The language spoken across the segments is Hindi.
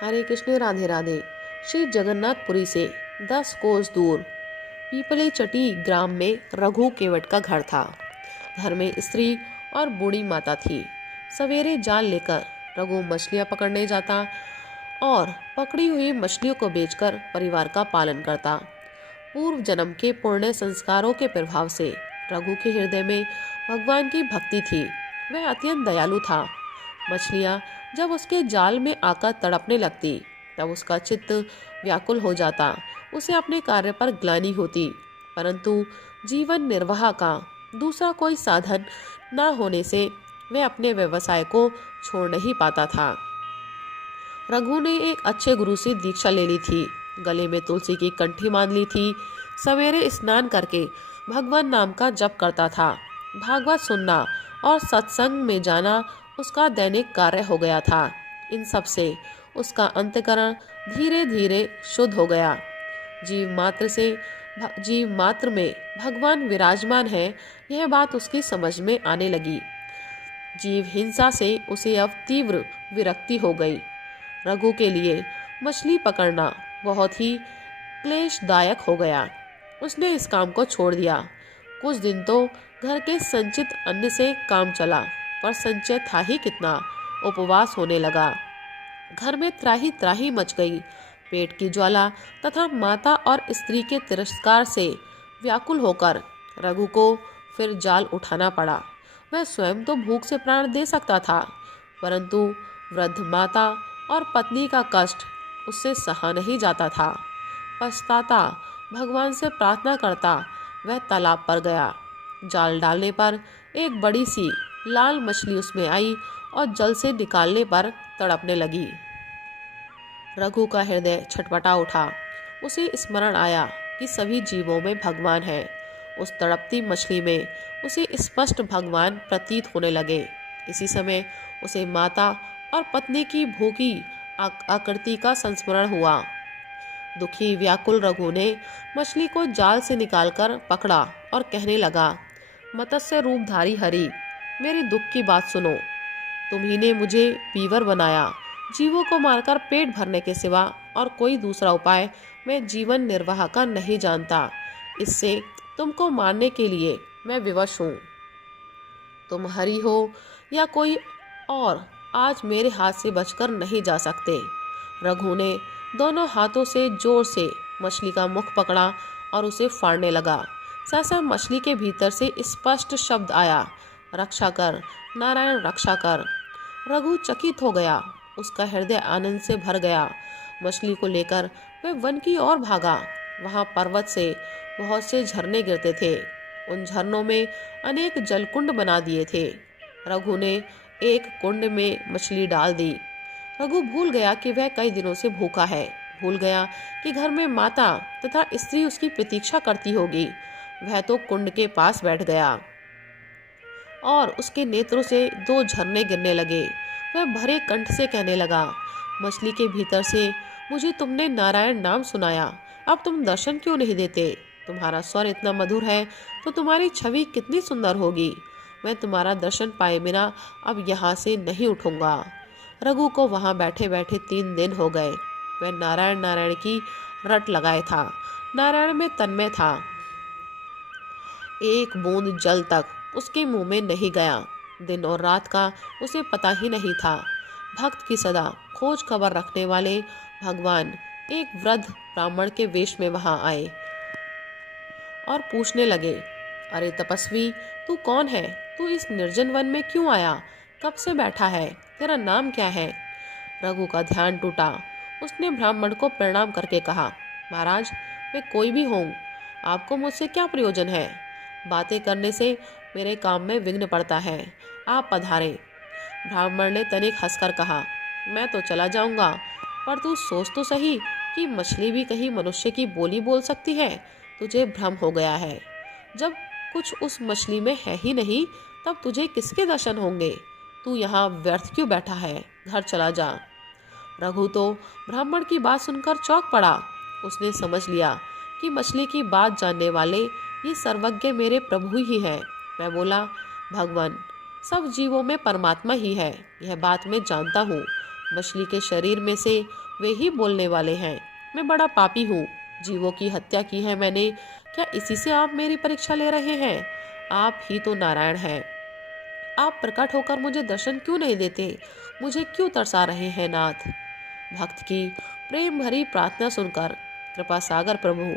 हरे कृष्ण राधे राधे। श्री जगन्नाथपुरी से 10 कोस दूर पीपली चटी ग्राम में रघु केवट का घर था। घर में स्त्री और बूढ़ी माता थी। सवेरे जाल लेकर रघु मछलियां पकड़ने जाता और पकड़ी हुई मछलियों को बेचकर परिवार का पालन करता। पूर्व जन्म के पुण्य संस्कारों के प्रभाव से रघु के हृदय में भगवान की भक्ति थी। वह अत्यंत दयालु था। मछलियां जब उसके जाल में आकर तड़पने लगती तब उसका चित्त व्याकुल हो जाता। उसे अपने कार्य पर ग्लानि होती, परंतु जीवन निर्वाह का दूसरा कोई साधन न होने से वह अपने व्यवसाय को छोड़ नहीं पाता था। रघु ने एक अच्छे गुरु से दीक्षा ले ली थी। गले में तुलसी की कंठी बांध ली थी। सवेरे स्नान करके भगवान नाम का जप करता था। भागवत सुनना और सत्संग में जाना उसका दैनिक कार्य हो गया था। इन सब से उसका अंतःकरण धीरे धीरे शुद्ध हो गया। जीव मात्र में भगवान विराजमान है, यह बात उसकी समझ में आने लगी। जीव हिंसा से उसे अब तीव्र विरक्ति हो गई। रघु के लिए मछली पकड़ना बहुत ही क्लेशदायक हो गया। उसने इस काम को छोड़ दिया। कुछ दिन तो घर के संचित अन्न से काम चला, पर संचय था ही कितना। उपवास होने लगा। घर में त्राही त्राही मच गई। पेट की ज्वाला तथा माता और स्त्री के तिरस्कार से व्याकुल होकर रघु को फिर जाल उठाना पड़ा। वह स्वयं तो भूख से प्राण दे सकता था, परंतु वृद्ध माता और पत्नी का कष्ट उससे सहा नहीं जाता था। पछताता भगवान से प्रार्थना करता वह तालाब पर गया। जाल डालने पर एक बड़ी सी लाल मछली उसमें आई और जल से निकालने पर तड़पने लगी। रघु का हृदय छटपटा उठा। उसे स्मरण आया कि सभी जीवों में भगवान है। उस तड़पती मछली में उसे स्पष्ट भगवान प्रतीत होने लगे। इसी समय उसे माता और पत्नी की भूखी आकृति का संस्मरण हुआ। दुखी व्याकुल रघु ने मछली को जाल से निकालकर पकड़ा और कहने लगा, मत्स्य रूपधारी हरि, मेरी दुख की बात सुनो। तुम्ही ने मुझे पीवर बनाया। जीवों को मारकर पेट भरने के सिवा और कोई दूसरा उपाय मैं जीवन निर्वाह का नहीं जानता। इससे तुमको मारने के लिए मैं विवश हूँ। तुम हरि हो या कोई और, आज मेरे हाथ से बचकर नहीं जा सकते। रघु ने दोनों हाथों से जोर से मछली का मुख पकड़ा और उसे फाड़ने लगा। सहसा मछली के भीतर से स्पष्ट शब्द आया, रक्षा कर नारायण, रक्षा कर। रघु चकित हो गया। उसका हृदय आनंद से भर गया। मछली को लेकर वह वन की ओर भागा। वहां पर्वत से बहुत से झरने गिरते थे। उन झरनों में अनेक जलकुंड बना दिए थे। रघु ने एक कुंड में मछली डाल दी। रघु भूल गया कि वह कई दिनों से भूखा है। भूल गया कि घर में माता तथा स्त्री उसकी प्रतीक्षा करती होगी। वह तो कुंड के पास बैठ गया और उसके नेत्रों से 2 झरने गिरने लगे। वह भरे कंठ से कहने लगा, मछली के भीतर से मुझे तुमने नारायण नाम सुनाया, अब तुम दर्शन क्यों नहीं देते? तुम्हारा स्वर इतना मधुर है तो तुम्हारी छवि कितनी सुंदर होगी। मैं तुम्हारा दर्शन पाए बिना अब यहाँ से नहीं उठूंगा। रघु को वहां बैठे बैठे 3 दिन हो गए। वह नारायण नारायण की रट लगाए था। नारायण में तन्मय था। एक बूंद जल तक उसके मुंह में नहीं गया। दिन और रात का उसे पता ही नहीं था। भक्त की सदा खोज खबर रखने वाले भगवान एक वृद्ध ब्राह्मण के वेश में वहां आए और पूछने लगे, अरे तपस्वी, तू कौन है? तू इस निर्जन वन में क्यों आया? कब से बैठा है? तेरा नाम क्या है? रघु का ध्यान टूटा। उसने ब्राह्मण को प्रणाम करके कहा, महाराज, मैं कोई भी हूँ, आपको मुझसे क्या प्रयोजन है? बातें करने से मेरे काम में विघ्न पड़ता है। आप पधारे। ब्राह्मण ने तनिक हंसकर कहा, मैं तो चला जाऊंगा, पर तू सोच तो सही कि मछली भी कहीं मनुष्य की बोली बोल सकती है। तुझे भ्रम हो गया है। जब कुछ उस मछली में है ही नहीं, तब तुझे किसके दर्शन होंगे? तू यहाँ व्यर्थ क्यों बैठा है? घर चला जा। रघु तो ब्राह्मण की बात सुनकर चौंक पड़ा। उसने समझ लिया कि मछली की बात जानने वाले ये सर्वज्ञ मेरे प्रभु ही है। मैं बोला, भगवान, सब जीवों में परमात्मा ही है, यह बात मैं जानता हूँ। मछली के शरीर में से वे ही बोलने वाले हैं। मैं बड़ा पापी हूँ, जीवों की हत्या की है मैंने। क्या इसी से आप मेरी परीक्षा ले रहे हैं? आप ही तो नारायण हैं। आप प्रकट होकर मुझे दर्शन क्यों नहीं देते? मुझे क्यों तरसा रहे हैं नाथ? भक्त की प्रेम भरी प्रार्थना सुनकर कृपा सागर प्रभु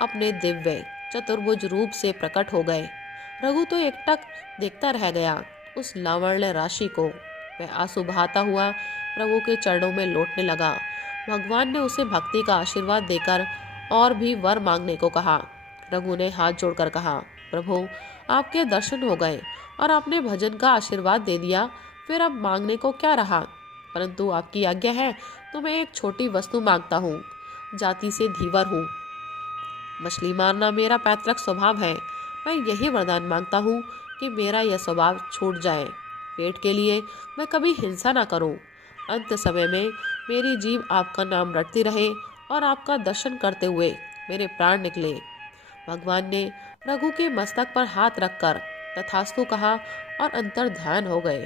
अपने दिव्य चतुर्भुज रूप से प्रकट हो गए। रघु तो एकटक देखता रह गया उस लावण्य राशि को। वह आंसू बहाता हुआ प्रभु के चरणों में लौटने लगा। भगवान ने उसे भक्ति का आशीर्वाद देकर और भी वर मांगने को कहा। रघु ने हाथ जोड़कर कहा, प्रभु आपके दर्शन हो गए और आपने भजन का आशीर्वाद दे दिया, फिर अब मांगने को क्या रहा? परंतु आपकी आज्ञा है तो मैं एक छोटी वस्तु मांगता हूँ। जाति से धीवर हूँ, मछली मारना मेरा पैतृक स्वभाव है। मैं यही वरदान मांगता हूँ कि मेरा यह स्वभाव छूट जाए। पेट के लिए मैं कभी हिंसा ना करूँ। अंत समय में मेरी जीभ आपका नाम रटती रहे और आपका दर्शन करते हुए मेरे प्राण निकले। भगवान ने रघु के मस्तक पर हाथ रखकर तथास्तु कहा और अंतर ध्यान हो गए।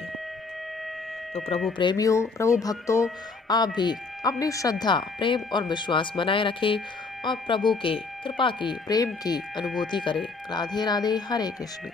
तो प्रभु प्रेमियों, प्रभु भक्तों, आप भी अपनी श्रद्धा, प्रेम और विश्वास बनाए रखें और प्रभु के कृपा की, प्रेम की अनुभूति करें। राधे राधे, हरे कृष्ण।